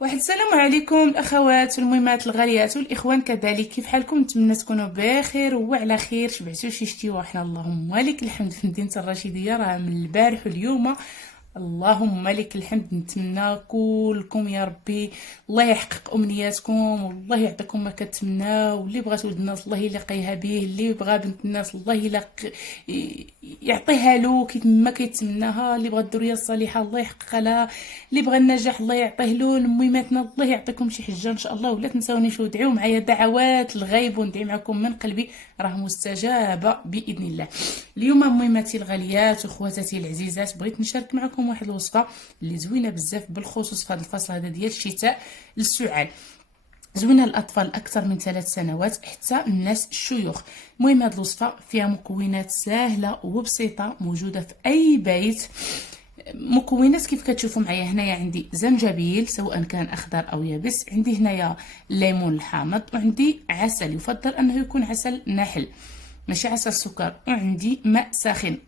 واحد السلام عليكم الاخوات والمهمات الغاليات والاخوان كذلك، كيف حالكم؟ نتمنى تكونوا بخير وعلى خير. شبعتوا شي شتيوا؟ احنا اللهم لك الحمد في مدينه الرشيديه، راه من البارح واليوم اللهم لك الحمد. نتمنى كلكم يا ربي الله يحقق امنياتكم والله يعطيكم ما كتمناو. واللي بغات ولد الناس الله يلقيها به، اللي بغى بنت الناس الله يعطيها له كيف ما كيتمناها، اللي بغى الذريه الصالحه الله يحققها لها، اللي بغى النجاح الله يعطيه له. المهماتنا الله يعطيكم شي حجه ان شاء الله. ولا تنساوني شو دعيو معايا دعوات الغيب وندعي معكم من قلبي، راه مستجابه باذن الله. اليوم مهمتي الغاليات واخواتاتي العزيزات، بغيت نشارك معكم واحد الوصفه اللي زوينه بزاف، بالخصوص في هذا الفصل هذا ديال الشتاء السعال. زوينه للاطفال اكثر من 3 سنوات حتى الناس الشيوخ. المهم هذه الوصفه فيها مكونات سهله وبسيطه موجوده في اي بيت. مكونات كيف كتشوفوا معايا هنايا، عندي زنجبيل سواء كان اخضر او يابس، عندي هنايا الليمون الحامض، وعندي عسل، يفضل انه يكون عسل نحل ماشي عسل سكر، وعندي ماء ساخن.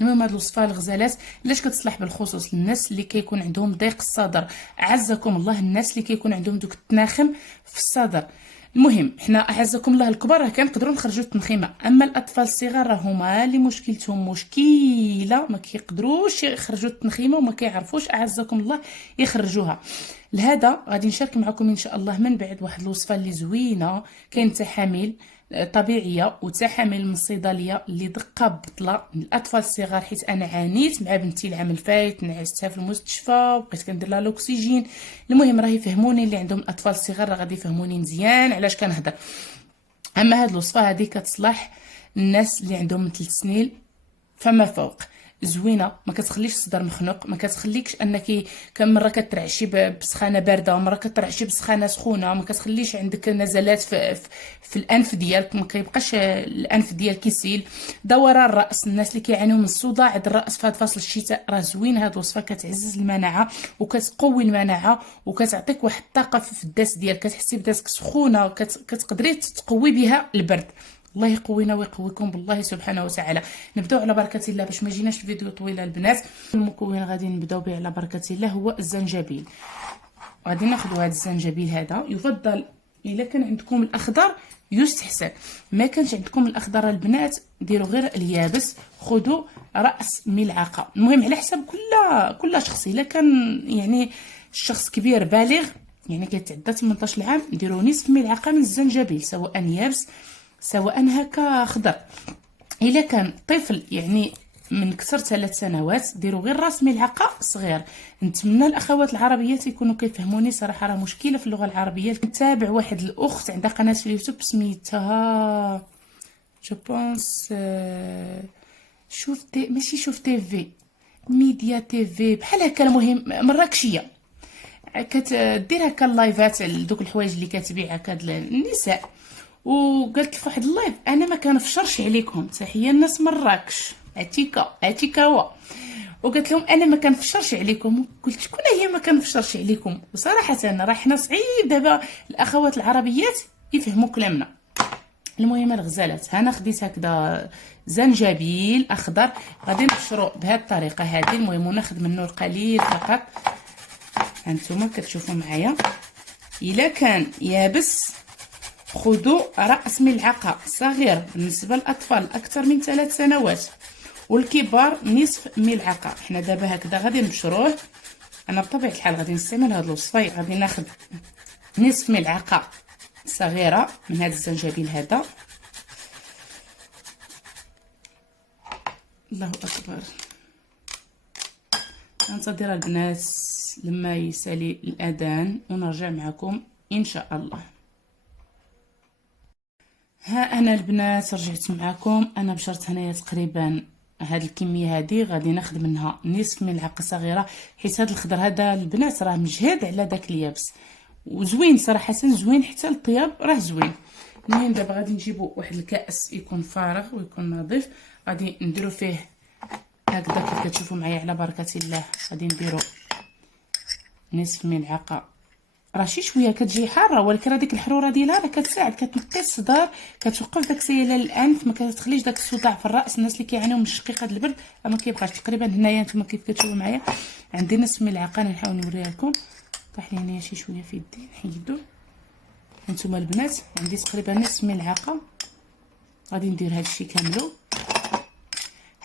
المهم هاد الوصفه الغزالات علاش كتصلح بالخصوص للناس اللي كيكون عندهم ضيق الصدر، اعزكم الله الناس اللي كيكون عندهم دوك التناخم في الصدر. المهم حنا اعزكم الله الكبار راه كنقدروا نخرجوا التنخيمه، اما الاطفال الصغار راه هما اللي مشكلتهم مشكله ما كيقدروش يخرجوا التنخيمه وما كيعرفوش اعزكم الله يخرجوها. لهذا غادي نشارك معكم ان شاء الله من بعد واحد الوصفه اللي زوينه، كاين تحاميل طبيعيه وتحامل من الصيدليه اللي دقه بطله للاطفال الصغار، حيت انا عانيت مع بنتي العام الفايت، نعستها في المستشفى وبقيت كندير لها الاكسجين. المهم راه يفهموني اللي عندهم اطفال صغار راه غادي يفهموني مزيان علاش كنهضر. اما هاد الوصفه هذه كتصلح الناس اللي عندهم من 3 سنين فما فوق. زوينه، ما كتخليش الصدر مخنوق، ما كتخليكش انك كم مره كترعشي بسخانه بارده ومره كترعشي بسخانه سخونه، ما كتخليش عندك نزلات في الانف ديالك، ما كيبقاش الانف ديالك يسيل. دوران الراس، الناس اللي كيعانيو من صداع الراس في هذا فصل الشتاء راه زوين هاد الوصفه، كتعزز المناعه وكتقوي المناعه وكتعطيك واحد الطاقه في الداس ديالك، كتحسي بداسك سخونه كتقدري تقوي بها البرد. الله يقوينا ويقويكم بالله سبحانه وتعالى. نبداو على بركه الله باش ما يجيناش الفيديو طويله البنات. المكون غادي نبداو به على بركه الله هو الزنجبيل. غادي ناخذ هذا الزنجبيل هذا، يفضل الا كان عندكم الاخضر يستحسن، ما كانش عندكم الاخضر البنات ديروا غير اليابس، خذوا راس ملعقه. المهم على حسب كل شخص، الا كان يعني الشخص كبير بالغ يعني كيتعدى 18 عام، ديروا نصف ملعقه من الزنجبيل سواء يابس سواء هكا خضر. الا كان طفل يعني من كثر 3 سنوات ديروا غير راس ملعقه صغير. نتمنى الاخوات العربيات يكونوا كيفهموني، صراحه راه مشكله في اللغه العربيه. نتابع واحد الاخت عندها قناه في اليوتيوب سميتها جو بونس شوف تي، ماشي شوف تي في، ميديا تي في بحال هكا، المهم مراكشيه، كتدير هكا اللايفات دوك الحوايج اللي كتبيع هكا النساء. وقالت لي في واحد اللايف انا ما كنفشرش عليكم، تحيه الناس مراكش، عتيكا هو. وقالت لهم انا ما كنفشرش عليكم. قلت شكون هي ما كنفشرش عليكم؟ وصراحه راه حنا صعيب دابا الاخوات العربيات يفهموا كلامنا. المهم الغزالات، انا خديت هكذا زنجبيل اخضر غادي نبشرو بهذه الطريقه هذه. المهم وناخذ منه القليل فقط، هانتوما كتشوفوا معايا. الا كان يابس خذوا راس ملعقه صغير بالنسبه للاطفال اكثر من 3 سنوات، والكبار نصف ملعقه. حنا دابا هكذا غادي نبشروه. انا بطبيعه الحال غادي نستعمل هذا الوصفه، غادي ناخذ نصف ملعقه صغيره من هذا الزنجبيل هذا. الله اكبر. غنتظر البنات لما يسالي الاذان ونرجع معكم ان شاء الله. ها انا البنات رجعت معكم. انا بشرت هنايا تقريبا هاد الكميه هذه، غادي ناخذ منها نصف ملعقه صغيره، حيت هاد الخضر هذا البنات راه مجهد على داك اليابس وزوين، صراحه زوين حتى الطياب راه زوين. المهم دابا غادي نجيبوا واحد الكاس يكون فارغ ويكون نظيف، غادي نديروا فيه هكذا كيف كتشوفوا معايا على بركه الله. غادي نديروا نصف ملعقه، راه شي شويه كتجي حاره، ولكن راه ديك الحروره ديالها راه كتساعد كتنقي الصداع، كتوقف داك سيلان الانف، ما كتخليش داك الصداع في الراس. الناس اللي كيعانيو من شقيقه البرد ما كيبقاش. تقريبا هنايا نتوما كيف كتشوفوا معايا عندي نصف ملعقه، نحاول نوريها لكم طاح لي هنايا شي شويه في يدي، نحيدو. هانتوما البنات عندي تقريبا نص ملعقه، غادي ندير هادشي كاملو.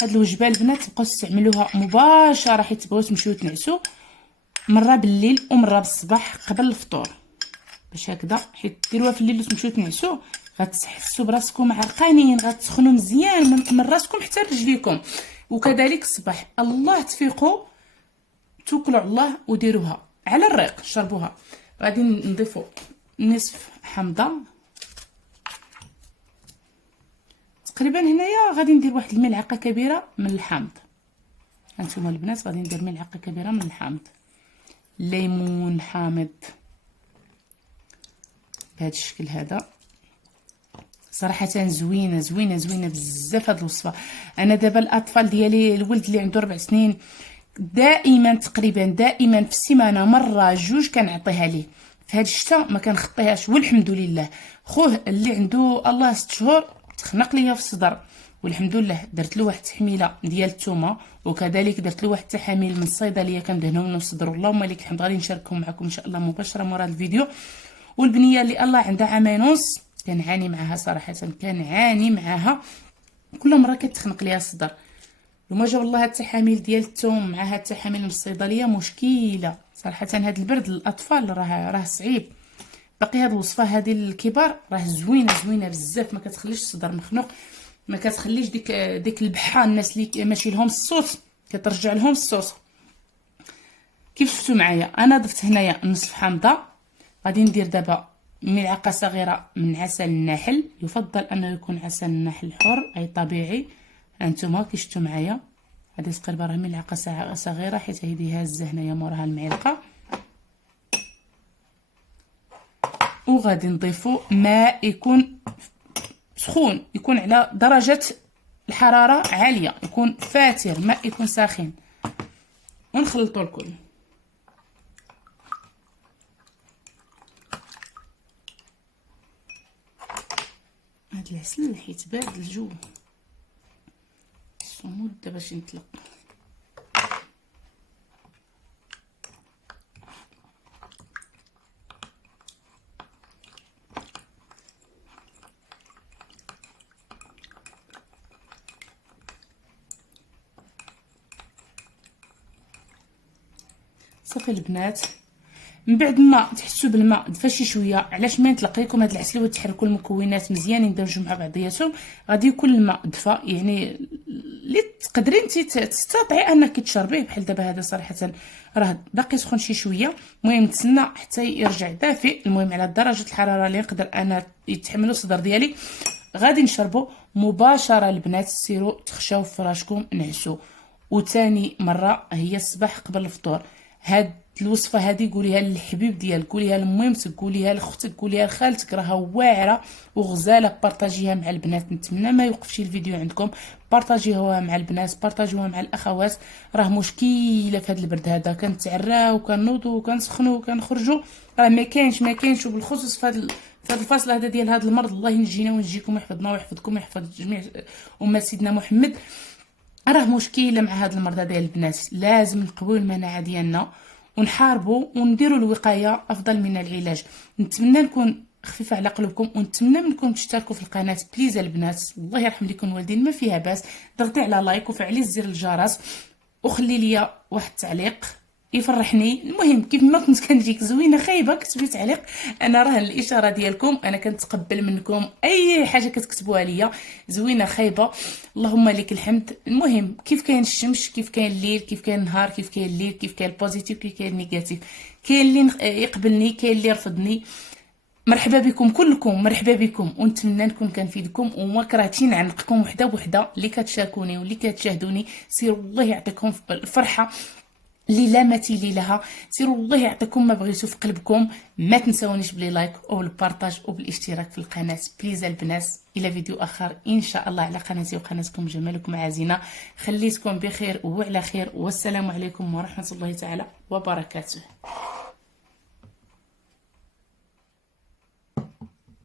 هاد الوجبه البنات تبقاو تستعملوها مباشره حيت تبغيو تمشيو تنعسوا، مره بالليل ومره بالصباح قبل الفطور، باش هكذا حيت ديروها في الليل وتمشيو تنعسوا غتحسوا براسكم عرقانين، غتسخنوا مزيان من راسكم حتى رجليكم. وكذلك الصباح الله تفيقوا توكلوا على الله وديروها على الريق شربوها. غادي نضيفوا نصف حامضه تقريبا، هنايا غادي ندير واحد الملعقه كبيره من الحامض. هانتوما البنات غادي ندير ملعقه كبيره من الحامض. ليمون حامض بهذا الشكل هذا. صراحه زوينه زوينه زوينه بزاف هاد الوصفه. انا دابا الاطفال ديالي، الولد اللي عنده 4 سنين دائما تقريبا دائما في السيمانه مره جوج كنعطيها ليه. في هاد الشتا ما كنخطيهاش والحمد لله. خوه اللي عنده الله 6 شهور تخنق ليا في الصدر، والحمد لله درت له واحد التحميله ديال الثومه، وكذلك درت له واحد التحاميل من الصيدليه كندهنهم له الصدر. اللهم لك الحمد. غادي نشاركهم معكم ان شاء الله مباشره مورا الفيديو. والبنيه اللي الله عندها عامين ونص كنعاني معاها صراحه، كنعاني معاها كل مره كتخنق ليا الصدر. وما جاب الله التحاميل ديال الثوم مع هاد التحاميل من الصيدليه مشكله صراحه. هاد البرد للاطفال راه صعيب. باقي هاد الوصفه هادي للكبار راه زوينه زوينه بزاف، ما كتخليش الصدر مخنوق، ما كتخليش ديك البحه الناس اللي ماشي لهم الصوت كترجع لهم الصوت. كيف شفتوا معايا انا ضفت هنايا نصف حامضه. غادي ندير دابا ملعقه صغيره من عسل النحل، يفضل انه يكون عسل النحل حر اي طبيعي. هانتوما كي شفتوا معايا هذه تقريبا راه ملعقه صغيره حيت هذه هازه هنايا موراها المعلقه. وغادي نضيفوا ماء يكون سخون، يكون على درجه الحراره عاليه، يكون فاتر، ماء يكون ساخن، ونخلطوا الكل. هاد العسل حيت بارد الجو صمود باش نطلق. صافي البنات، من بعد ما تحسوا بالماء دفا شي شويه، علاش ما يطلق لكم هاد العسل وتحركوا المكونات مزيان يندمجوا مع بعضياتهم، غادي يكون الماء دفا يعني اللي تقدري انت تستطيعي انك تشربيه. بحال دابا هذا صراحه راه باقي سخون شي شويه، المهم نتسنى حتى يرجع دافئ، المهم على درجه الحراره اللي نقدر انا يتحملوا الصدر ديالي. غادي نشربوا مباشره البنات. سيروا تخشاو في فراشكم نعسوا. وثاني مره هي الصباح قبل الفطور. هاد الوصفه هذه قوليها للحبيب ديالك، قوليها لميمتك، قوليها لاختك، قوليها لخالتك، راها واعره وغزاله. بارطاجيها مع البنات. نتمنى ما يوقفش الفيديو عندكم، بارطاجيوها مع البنات، بارطاجيوها مع الاخوات. راه مشكله في هذا البرد هذا، كنتعراو وكنوضوا وكنسخنوا وكنخرجوا، راه ما كاينش وبالخصوص في هذا الفصل هذا ديال هذا المرض. الله ينجينا وينجيكم ويحفظنا ويحفظكم ويحفظ جميع امه سيدنا محمد. راه مشكله مع هذا المرض ديال البنات. لازم نقويو المناعه ديالنا ونحاربوا ونديروا الوقايه افضل من العلاج. نتمنى نكون خفيفه على قلوبكم، ونتمنى منكم تشتركوا في القناه بليز البنات. الله يرحم لكم الوالدين، ما فيها باس. ضغطي على لايك وفعلي زر الجرس وخلي لي واحد التعليق يفرحني. المهم كيف ما كنت كنجيك زوينه خايبه كتبي تعليق، انا راه الاشاره ديالكم، انا كنتقبل منكم اي حاجه كتكتبوها ليا زوينه خايبه. اللهم لك الحمد. المهم كيف كاين الشمس، كيف كاين الليل، كيف كاين النهار، كيف كاين الليل، كيف كاين البوزيتيف، كيف كاين النيجاتيف، كاين اللي يقبلني، كاين اللي يرفضني. مرحبا بكم كلكم، مرحبا بكم، ونتمنى نكون كنفيدكم وما كرهتش نعنقكم وحده بوحده. اللي كتشاركوني واللي كتشاهدوني سيروا الله يعطيكم الفرحه اللي لا مثيل لها. سيروا الله يعطيكم ما بغيتو في قلبكم. ما تنساونيش بلي لايك وبالبارطاج وبالاشتراك في القناه بليز البنات. الى فيديو اخر ان شاء الله على قناتي وقناتكم جمالكم عازينه. خليتكم بخير وعلى خير، والسلام عليكم ورحمه الله تعالى وبركاته.